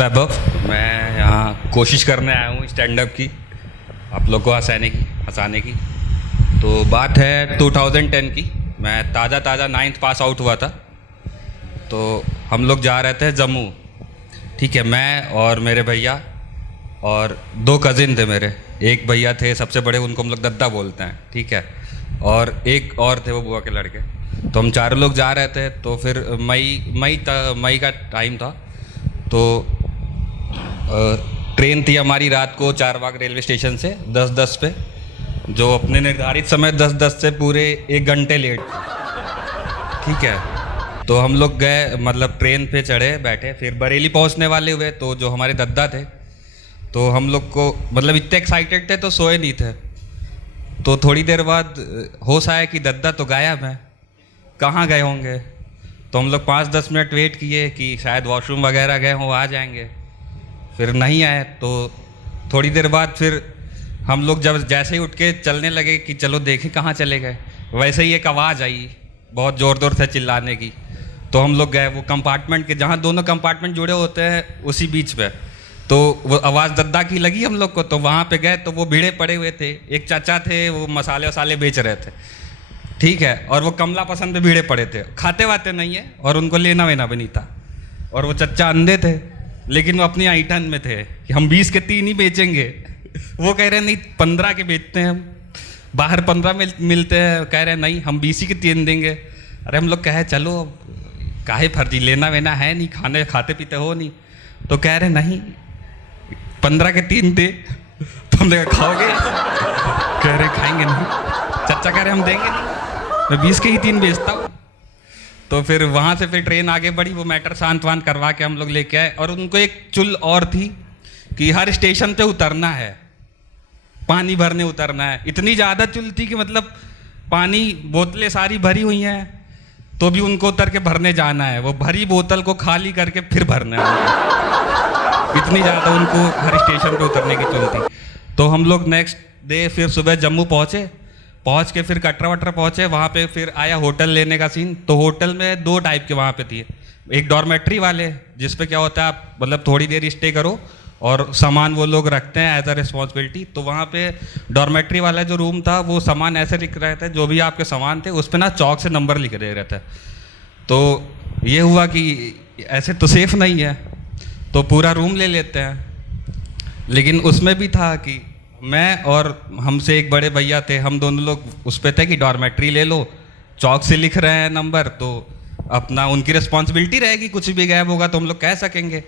वैभव। मैं यहाँ कोशिश करने आया हूँ स्टैंड अप की, आप लोग को हंसाने की। तो बात है 2010 की। मैं ताज़ा 9th पास आउट हुआ था। तो हम लोग जा रहे थे जम्मू, ठीक है। मैं और मेरे भैया और 2 कज़िन थे मेरे। एक भैया थे सबसे बड़े, उनको हम लोग दद्दा बोलते हैं, ठीक है। और एक और थे, वो बुआ के लड़के। तो हम चारों लोग जा रहे थे। तो फिर मई का टाइम था। तो ट्रेन थी हमारी रात को चारबाग रेलवे स्टेशन से 10:10 पे, जो अपने निर्धारित समय 10:10 से पूरे 1 घंटे लेट, ठीक है। तो हम लोग गए, मतलब ट्रेन पे चढ़े, बैठे, फिर बरेली पहुंचने वाले हुए। तो जो हमारे दद्दा थे, तो हम लोग को मतलब इतने एक्साइटेड थे तो सोए नहीं थे। तो थोड़ी देर बाद होश आया कि दद्दा तो गायब है, कहाँ गए होंगे। तो हम लोग 5-10 मिनट वेट किए कि शायद वॉशरूम वगैरह गए हों, आ जाएंगे। फिर नहीं आए। तो थोड़ी देर बाद फिर हम लोग जब जैसे ही उठ के चलने लगे कि चलो देखें कहाँ चले गए, वैसे ही एक आवाज़ आई बहुत ज़ोर से चिल्लाने की। तो हम लोग गए वो कंपार्टमेंट के, जहाँ दोनों कंपार्टमेंट जुड़े होते हैं उसी बीच पे। तो वो आवाज़ दद्दा की लगी हम लोग को। तो वहाँ पे गए तो वो भीड़े पड़े हुए थे। एक चाचा थे, वो मसाले वसाले बेच रहे थे, ठीक है। और वो कमला पसंद पे भीड़े पड़े थे, खाते वाते नहीं है और उनको लेना वेना भी नहीं था। और वो चच्चा अंधे थे, लेकिन वो अपनी आइटन में थे कि हम 20 के 3 ही बेचेंगे। वो कह रहे नहीं 15 के बेचते हैं हम, बाहर 15 मिलते हैं। कह रहे नहीं हम 20 ही के 3 देंगे। अरे हम लोग कहे चलो, काहे फर्जी, लेना वेना है नहीं, खाते पीते हो नहीं। तो कह रहे नहीं 15 के 3 दे। तो हमने कहा खाओगे? कह रहे खाएंगे नहीं। चच्चा कह रहे हम देंगे नहीं, मैं 20 के ही 3 बेचता हूँ। तो फिर वहाँ से फिर ट्रेन आगे बढ़ी, वो मैटर शांत वांत करवा के हम लोग लेके आए। और उनको एक चुल और थी कि हर स्टेशन पे उतरना है, पानी भरने उतरना है। इतनी ज़्यादा चुल थी कि मतलब पानी बोतलें सारी भरी हुई हैं तो भी उनको उतर के भरने जाना है। वो भरी बोतल को खाली करके फिर भरना है। इतनी ज़्यादा उनको हर स्टेशन पे उतरने की चुल थी। तो हम लोग नेक्स्ट डे फिर सुबह जम्मू पहुँच के फिर कटरा वटरा पहुँचे। वहाँ पे फिर आया होटल लेने का सीन। तो होटल में 2 टाइप के वहाँ पे थी। एक डॉर्मेट्री वाले, जिस पे क्या होता है आप मतलब थोड़ी देर स्टे करो और सामान वो लोग रखते हैं एज अ रिस्पॉन्सिबिलिटी। तो वहाँ पे डॉर्मेट्री वाला जो रूम था, वो सामान ऐसे लिख रहे थे, जो भी आपके सामान थे उस पर ना चौक से नंबर लिख दे रहे थे। तो ये हुआ कि ऐसे तो सेफ नहीं है, तो पूरा रूम ले लेते हैं। लेकिन उसमें भी था कि मैं और हमसे एक बड़े भैया थे, हम दोनों लोग उस पे थे कि डॉर्मेट्री ले लो, चौक से लिख रहे हैं नंबर, तो अपना उनकी रिस्पॉन्सिबिलिटी रहेगी, कुछ भी गायब होगा तो हम लोग कह सकेंगे।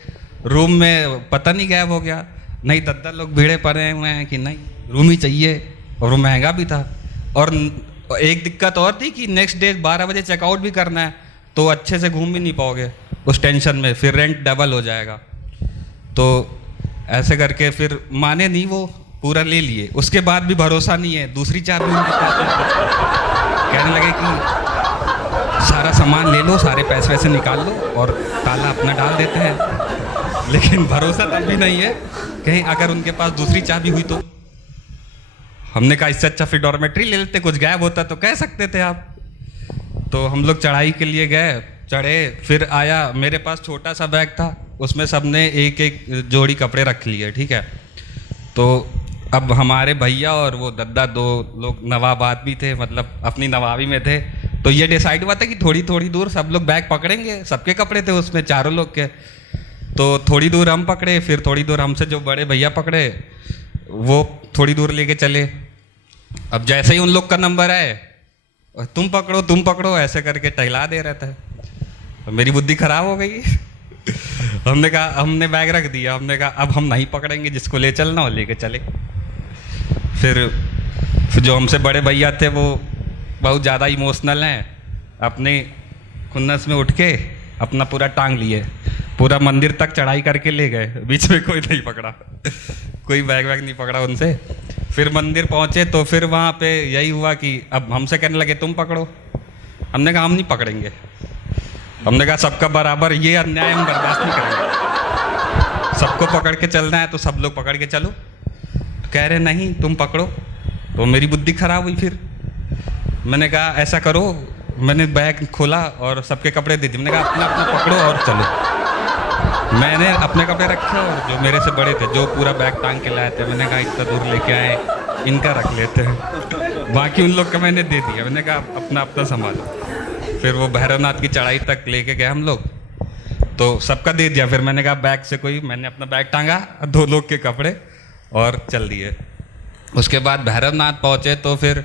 रूम में पता नहीं गायब हो गया, नहीं दद्दा लोग भीड़े पड़े हुए हैं कि नहीं रूम ही चाहिए, और वो महंगा भी था। और एक दिक्कत और थी कि नेक्स्ट डे 12 बजे चेकआउट भी करना है, तो अच्छे से घूम भी नहीं पाओगे उस टेंशन में, फिर रेंट डबल हो जाएगा। तो ऐसे करके फिर माने नहीं, वो पूरा ले लिए। उसके बाद भी भरोसा नहीं है, दूसरी चाबी उनके पास। कहने लगे कि सारा सामान ले लो, सारे पैसे वैसे निकाल लो और ताला अपना डाल देते हैं। लेकिन भरोसा तब भी नहीं है, कहीं अगर उनके पास दूसरी चाबी हुई तो। हमने कहा इससे अच्छा फिर डॉर्मेट्री ले लेते, कुछ गायब होता तो कह सकते थे आप। तो हम लोग चढ़ाई के लिए गए, चढ़े, फिर आया, मेरे पास छोटा सा बैग था, उसमें सबने एक एक जोड़ी कपड़े रख लिए, ठीक है। तो अब हमारे भैया और वो दद्दा 2 लोग नवाबाद भी थे, मतलब अपनी नवाबी में थे। तो ये डिसाइड हुआ था कि थोड़ी थोड़ी दूर सब लोग बैग पकड़ेंगे, सबके कपड़े थे उसमें, चारों लोग के। तो थोड़ी दूर हम पकड़े, फिर थोड़ी दूर हमसे जो बड़े भैया पकड़े, वो थोड़ी दूर लेके चले। अब जैसे ही उन लोग का नंबर आए, तुम पकड़ो ऐसे करके टहला दे रहे थे। तो मेरी बुद्धि खराब हो गई। हमने कहा, हमने बैग रख दिया, हमने कहा अब हम नहीं पकड़ेंगे, जिसको ले चलना हो लेके चले। फिर जो हमसे बड़े भैया थे वो बहुत ज़्यादा इमोशनल हैं, अपने खुन्नस में उठ के अपना पूरा टांग लिए, पूरा मंदिर तक चढ़ाई करके ले गए, बीच में कोई नहीं पकड़ा, कोई बैग वैग नहीं पकड़ा उनसे। फिर मंदिर पहुँचे तो फिर वहाँ पे यही हुआ कि अब हमसे कहने लगे तुम पकड़ो। हमने कहा हम नहीं पकड़ेंगे, हमने कहा सबका बराबर, ये अन्याय हम बर्दाश्त नहीं करेंगे, सबको पकड़ के चलना है तो सब लोग पकड़ के चलो। कह रहे नहीं तुम पकड़ो। तो मेरी बुद्धि खराब हुई। फिर मैंने कहा ऐसा करो, मैंने बैग खोला और सबके कपड़े दे दिए, मैंने कहा अपना अपना पकड़ो और चलो। मैंने अपने कपड़े रखे और जो मेरे से बड़े थे जो पूरा बैग टांग के लाए थे, मैंने कहा इतना दूर लेके आए, इनका रख लेते हैं। बाकी उन लोग का मैंने दे दिया, मैंने कहा अपना अपना संभालो। फिर वो भैरवनाथ की चढ़ाई तक लेके गए हम लोग, तो सबका दे दिया। फिर मैंने कहा बैग से कोई, मैंने अपना बैग टांगा, 2 लोग के कपड़े और चल दिए। उसके बाद भैरवनाथ पहुँचे तो फिर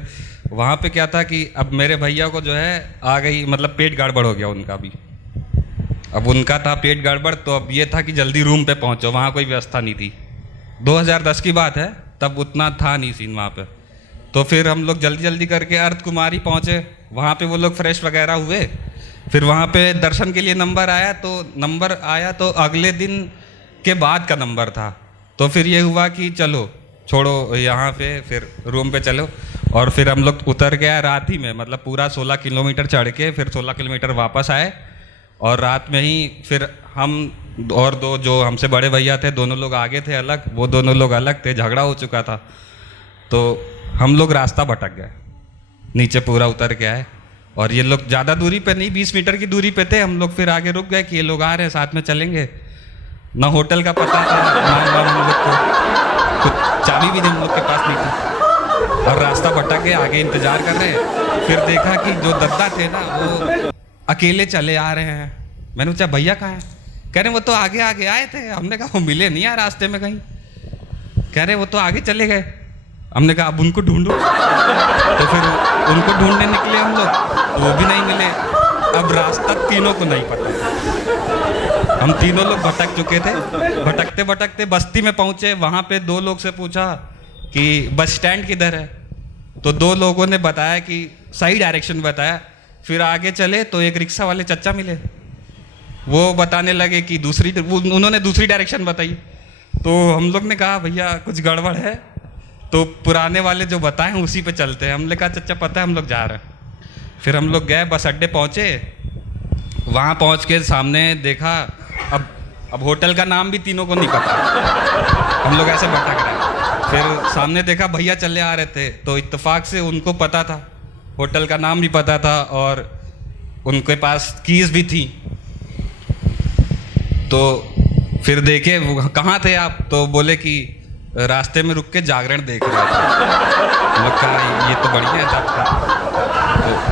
वहाँ पे क्या था कि अब मेरे भैया को जो है आ गई, मतलब पेट गड़बड़ हो गया उनका भी। अब उनका था पेट गड़बड़, तो अब ये था कि जल्दी रूम पे पहुँचो, वहाँ कोई व्यवस्था नहीं थी। 2010 की बात है, तब उतना था नहीं सीन वहाँ पे। तो फिर हम लोग जल्दी जल्दी करके अर्ध कुमारी पहुँचे, वहाँ पे वो लोग फ्रेश वगैरह हुए। फिर वहाँ पे दर्शन के लिए नंबर आया तो अगले दिन के बाद का नंबर था। तो फिर ये हुआ कि चलो छोड़ो यहाँ पे, फिर रूम पे चलो। और फिर हम लोग उतर गया रात ही में, मतलब पूरा 16 किलोमीटर चढ़ के फिर 16 किलोमीटर वापस आए। और रात में ही फिर हम और 2 जो हमसे बड़े भैया थे, दोनों लोग आगे थे अलग, वो दोनों लोग अलग थे, झगड़ा हो चुका था। तो हम लोग रास्ता भटक गए, नीचे पूरा उतर के आए। और ये लोग ज़्यादा दूरी पे नहीं, 20 मीटर की दूरी पे थे हम लोग। फिर आगे रुक गए कि ये लोग आ रहे हैं, साथ में चलेंगे। ना होटल का पता था, ना हम लोग को कुछ चाबी भी हम लोग के पास नहीं थी। और रास्ता भटक के आगे इंतज़ार कर रहे हैं। फिर देखा कि जो दद्दा थे ना, वो अकेले चले आ रहे हैं। मैंने पूछा भैया कहाँ हैं? कह रहे वो तो आगे आगे आए थे। हमने कहा वो मिले नहीं यार रास्ते में कहीं। कह रहे वो तो आगे चले गए। हमने कहा अब उनको ढूंढो। तो फिर उनको ढूंढने निकले हम लोग, तो वो भी नहीं मिले। अब रास्ता तीनों को नहीं पता। हम तीनों लोग भटक चुके थे। भटकते भटकते बस्ती में पहुंचे। वहाँ पे 2 लोग से पूछा कि बस स्टैंड किधर है, तो 2 लोगों ने बताया कि सही डायरेक्शन बताया। फिर आगे चले तो एक रिक्शा वाले चचा मिले, वो बताने लगे कि उन्होंने दूसरी डायरेक्शन बताई। तो हम लोग ने कहा भैया कुछ गड़बड़ है, तो पुराने वाले जो बताए हैं उसी पे चलते हैं। हमने कहा चचा पता है हम लोग जा रहे हैं। फिर हम लोग गए, बस अड्डे पहुँचे। वहाँ पहुँच के सामने देखा, अब होटल का नाम भी तीनों को नहीं पता। हम लोग ऐसे भटक रहे हैं। फिर सामने देखा भैया चले आ रहे थे, तो इत्तेफाक से उनको पता था, होटल का नाम भी पता था और उनके पास कीज़ भी थी। तो फिर देखे वो कहाँ थे आप, तो बोले कि रास्ते में रुक के जागरण देख रहे थे। हम लोग कहा ये तो बढ़िया है आपका।